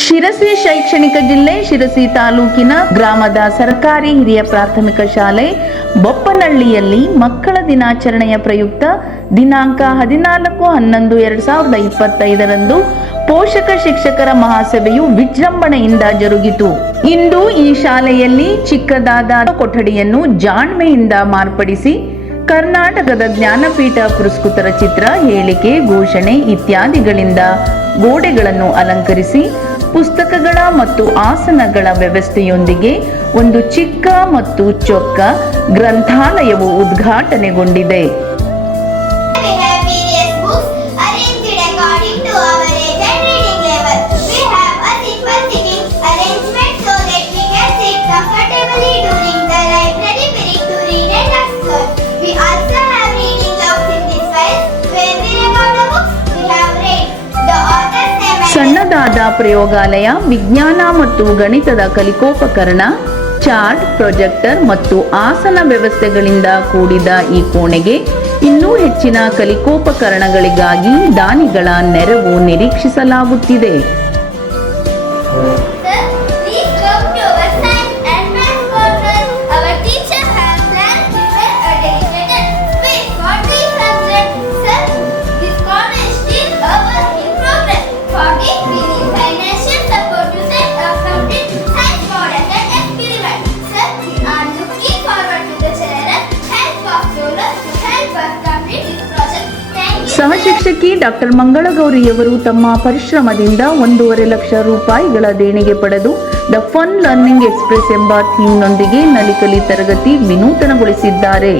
ಶಿರಸಿ ಶೈಕ್ಷಣಿಕ ಜಿಲ್ಲೆ ಶಿರಸಿ ತಾಲೂಕಿನ ಗ್ರಾಮದ ಸರ್ಕಾರಿ ಹಿರಿಯ ಪ್ರಾಥಮಿಕ ಶಾಲೆ ಬೊಪ್ಪನಹಳ್ಳಿಯಲ್ಲಿ ಮಕ್ಕಳ ದಿನಾಚರಣೆಯ ಪ್ರಯುಕ್ತ ದಿನಾಂಕ 14/11/2025 ಪೋಷಕ ಶಿಕ್ಷಕರ ಮಹಾಸಭೆಯು ವಿಜೃಂಭಣೆಯಿಂದ ಜರುಗಿತು. ಇಂದು ಈ ಶಾಲೆಯಲ್ಲಿ ಚಿಕ್ಕದಾದ ಕೊಠಡಿಯನ್ನು ಜಾಣ್ಮೆಯಿಂದ ಮಾರ್ಪಡಿಸಿ ಕರ್ನಾಟಕದ ಜ್ಞಾನಪೀಠ ಪುರಸ್ಕೃತರ ಚಿತ್ರ, ಹೇಳಿಕೆ, ಘೋಷಣೆ ಇತ್ಯಾದಿಗಳಿಂದ ಗೋಡೆಗಳನ್ನು ಅಲಂಕರಿಸಿ ಪುಸ್ತಕಗಳ ಮತ್ತು ಆಸನಗಳ ವ್ಯವಸ್ಥೆಯೊಂದಿಗೆ ಒಂದು ಚಿಕ್ಕ ಮತ್ತು ಚೊಕ್ಕ ಗ್ರಂಥಾಲಯವು ಉದ್ಘಾಟನೆಗೊಂಡಿದೆ. ಸಣ್ಣದಾದ ಪ್ರಯೋಗಾಲಯ, ವಿಜ್ಞಾನ ಮತ್ತು ಗಣಿತದ ಕಲಿಕೋಪಕರಣ, ಚಾರ್ಟ್, ಪ್ರೊಜೆಕ್ಟರ್ ಮತ್ತು ಆಸನ ವ್ಯವಸ್ಥೆಗಳಿಂದ ಕೂಡಿದ ಈ ಕೋಣೆಗೆ ಇನ್ನೂ ಹೆಚ್ಚಿನ ಕಲಿಕೋಪಕರಣಗಳಿಗಾಗಿ ದಾನಿಗಳ ನೆರವು ನಿರೀಕ್ಷಿಸಲಾಗುತ್ತಿದೆ. ಸಹಶಿಕ್ಷಕಿ ಡಾಕ್ಟರ್ ಮಂಗಳಗೌರಿಯವರು ತಮ್ಮ ಪರಿಶ್ರಮದಿಂದ 1.5 ಲಕ್ಷ ರೂಪಾಯಿಗಳ ದೇಣಿಗೆ ಪಡೆದು ದ ಫನ್ ಲರ್ನಿಂಗ್ ಎಕ್ಸ್‌ಪ್ರೆಸ್ ಎಂಬ ಥೀಮ್ನೊಂದಿಗೆ ನಲಿಕಲಿ ತರಗತಿ ವಿನೂತನಗೊಳಿಸಿದ್ದಾರೆ.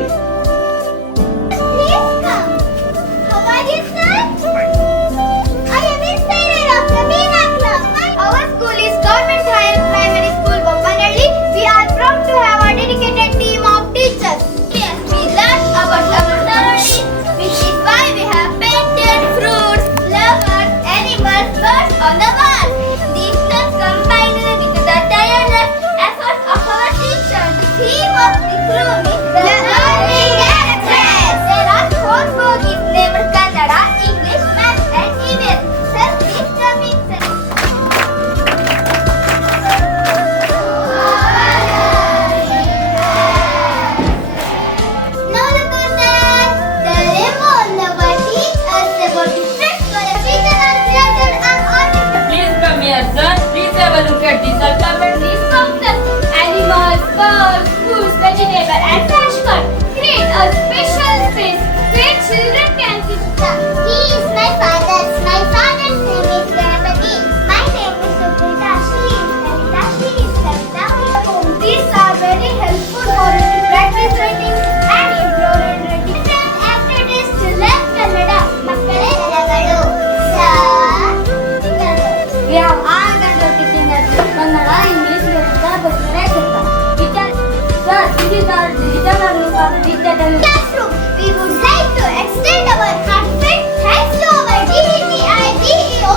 Classroom. We would like to extend our heartfelt thanks to our DDPI, DEO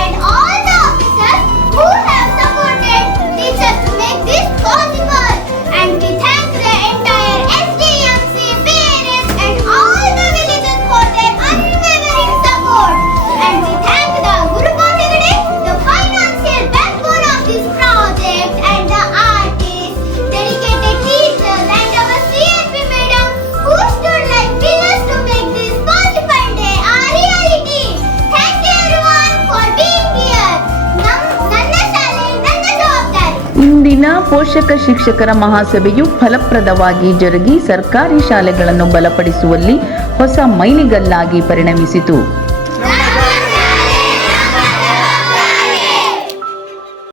and all the officers who have supported teachers to make this possible. And we thank the entire SDMC, parents and all the villagers for their unwavering support. And we thank the Guru Bondegade, the financial backbone of this project, and the artists, dedicated teachers and our CSP madam who stood like pillars to make this possible day a reality. Thank you everyone for being here. ನನ್ನ ಶಾಲೆ ನನ್ನ ಜವಾಬ್ದಾರಿ. ಇಂದಿನ ಪೋಷಕ ಶಿಕ್ಷಕರ ಮಹಾಸಭೆಯು ಫಲಪ್ರದವಾಗಿ ಜರುಗಿ ಸರ್ಕಾರಿ ಶಾಲೆಗಳನ್ನು ಬಲಪಡಿಸುವಲ್ಲಿ ಹೊಸ ಮೈಲಿಗಲ್ಲಾಗಿ ಪರಿಣಮಿಸಿತು.